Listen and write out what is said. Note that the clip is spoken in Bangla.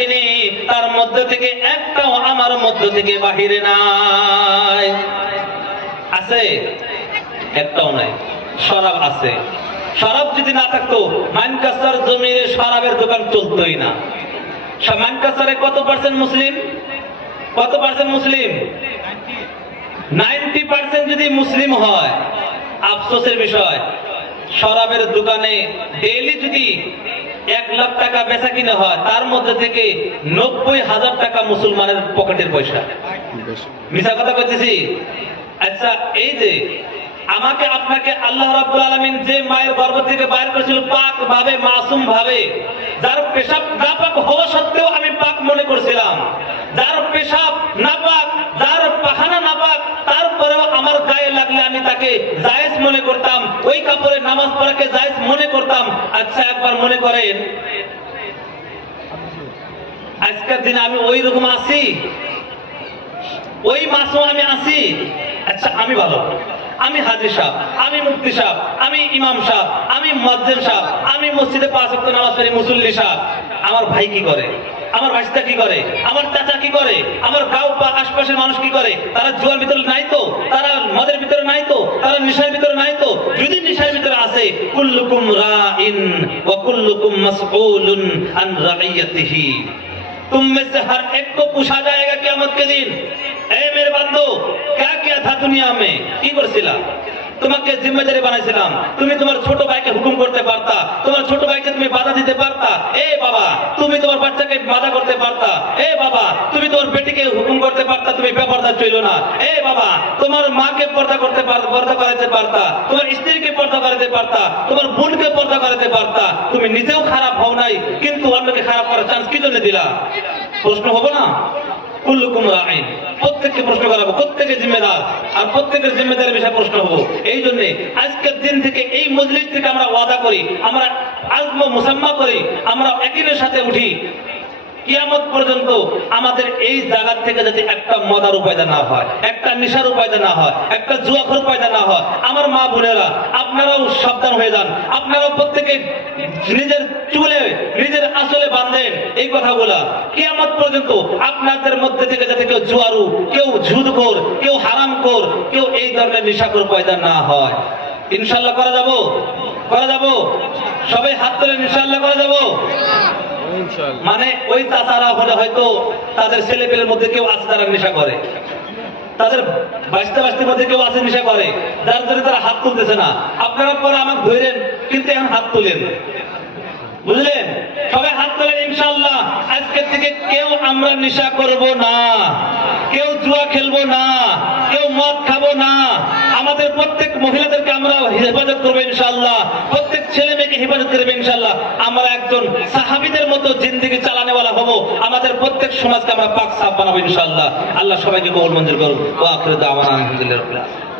তিনি তার মধ্য থেকে একটাও আমার মধ্য থেকে বাহিরে নাই। আছে? একটাও নাই। শরাব আছে। শরাব যদি না থাকতো মানকাসার জমিনে শরাবের দোকান চলতোই না। মানকাসারে কত পার্সেন্ট মুসলিম? কত পার্সেন্ট মুসলিম? 90% যদি মুসলিম হয়, আফসোসের বিষয় শরাবের দোকানে ডেইলি যদি 1 লাখ টাকা বেচা কিনা হয়, তার মধ্যে থেকে 90,000 টাকা মুসলমানের পকেটের পয়সা। মিছা কথা বলতেছি? আচ্ছা, এই যে আমাকে আপনাকে আল্লাহ রাব্বুল আলামিন যে মায়ের গর্ভ থেকে বাইর করেছিল পাক ভাবে, মাসুম ভাবে, যার পেশাব নাপাক হওয়া সত্ত্বেও আমি পাক মনে করছিলাম, যার পেশাব নাপাক, যার পাখানা নাপাক, তারপরেও আমার গায়ে লাগলে আমি তাকে জায়েজ মনে করতাম, ওই কাপড়ে নামাজ পড়াকে জায়েজ মনে করতাম। আচ্ছা, একবার মনে করেন আজকের দিনে আমি ওই রকম আছি? ওই মাসুম আমি আছি? আচ্ছা, আমি ভালো, আমি হাজী সাহেব, আমি মুফতি সাহেব, আমি ইমাম সাহেব, আমি মুয়াজ্জিন সাহেব, আমি মসজিদে 5 ওয়াক্ত নামাজ পড়ি মুসল্লি সাহেব। আমার ভাই কি করে? আমার ভাইস্তা কি করে? আমার চাচা কি করে? আমার গাঁও বা আশপাশের মানুষ কি করে? তারা জুয়ার ভিতরে নাই তো? তারা মদের ভিতরে নাই তো? তারা নেশার ভিতরে নাই তো? যদি নেশার ভিতরে আছে, কুল্লুকুম রাইন ওয়া কুল্লুকুম মাসউলুন আন রাইয়াতিহি, तुम में से हर एक को पूछा जाएगा क़यामत के दिन। ए मेरे बंदो, क्या किया था दुनिया में? কি করছিলা? তোমাকে জিম্মেদারি বানাইছিলাম, তুমি তোমার ছোট ভাইকে হুকুম করতে পারতা, তোমার ছোট ভাইকে তুমি বাধা দিতে পারতা। এ বাবা, তুমি তোমার বাচ্চাকে বাধা করতে পারতা। এ বাবা, তুমি তোমার বেটিকে হুকুম করতে পারতা, তুমি বেপরদা চইলো না। এ বাবা, তোমার মাকে পর্দা করতে পর্দা করাতে পারতা, তোমার স্ত্রীকে পর্দা করাতে পারতা, তোমার বোনকে পর্দা করাতে পারতা। তুমি নিজেও খারাপ হও নাই, কিন্তু অন্যকে খারাপ করার চান্স কি জন্য দিলা? প্রশ্ন হবে না? কুল্লুকুম রাইন, প্রত্যেককে প্রশ্ন করাবো, প্রত্যেকে জিম্মেদার, আর প্রত্যেকের জিম্মেদারের বিষয়ে প্রশ্ন হবো। এই জন্য আজকের দিন থেকে, এই মজলিস থেকে আমরা ওয়াদা করি, আমরা আজম মুসাম্মা করি, আমরা একদিনের সাথে উঠি, কিয়ামত পর্যন্ত আমাদের এই জায়গা থেকে যাতে একটা মদার উপায়দা না হয়, একটা নেশার উপায়দা না হয়, একটা জুয়াখোর উপায়দা না হয়। আমার মা বোনেরা, আপনারাও সাবধান হয়ে যান। আপনারাও প্রত্যেকে নিজের চুলে, নিজের আসলে বাঁধেন এই কথাগুলা। কিয়ামত পর্যন্ত আপনাদের মধ্যে থেকে যাতে কেউ জুয়ারু, কেউ ঝুদখোর, কেউ হারামখোর, কেউ এই ধরনের নেশাখোর পয়দা না হয়। ইনশাআল্লাহ করা যাবো? করা যাবো? সবাই হাত তোলেন, ইনশাআল্লাহ করা যাবো? মানে ওই চাচারা হলে হয়তো তাদের ছেলে পেলের মধ্যে কেউ আছে যারা নেশা করে, তাদের বাস্তার মধ্যে কেউ আছে নেশা করে, যার জন্য তারা হাত তুলতেছে না। আপনারা পরে আমাকে ধরেন, কিন্তু এখন হাত তুলেন, বুঝলেন? সবাই হাত তোলেন ইনশাআল্লাহ। আজকের থেকে কেউ আমরা নেশা করব না, কেউ জুয়া খেলবো না, কেউ মদ খাবো না। আমাদের প্রত্যেক মহিলাদেরকে আমরা হেফাজত করবো ইনশাআল্লাহ, প্রত্যেক ছেলে মেয়েকে হেফাজত করবে ইনশাআল্লাহ। আমরা একজন সাহাবীদের মতো জিন্দেগি চালানেওয়ালা হব, আমাদের প্রত্যেক সমাজকে আমরা পাক সাফ বানাবো ইনশাআল্লাহ। আল্লাহ সবাইকে কবুল মঞ্জুর করুন। ওয়া আখিরু দাওয়ানা আলহামদুলিল্লাহি রাব্বিল আলামিন।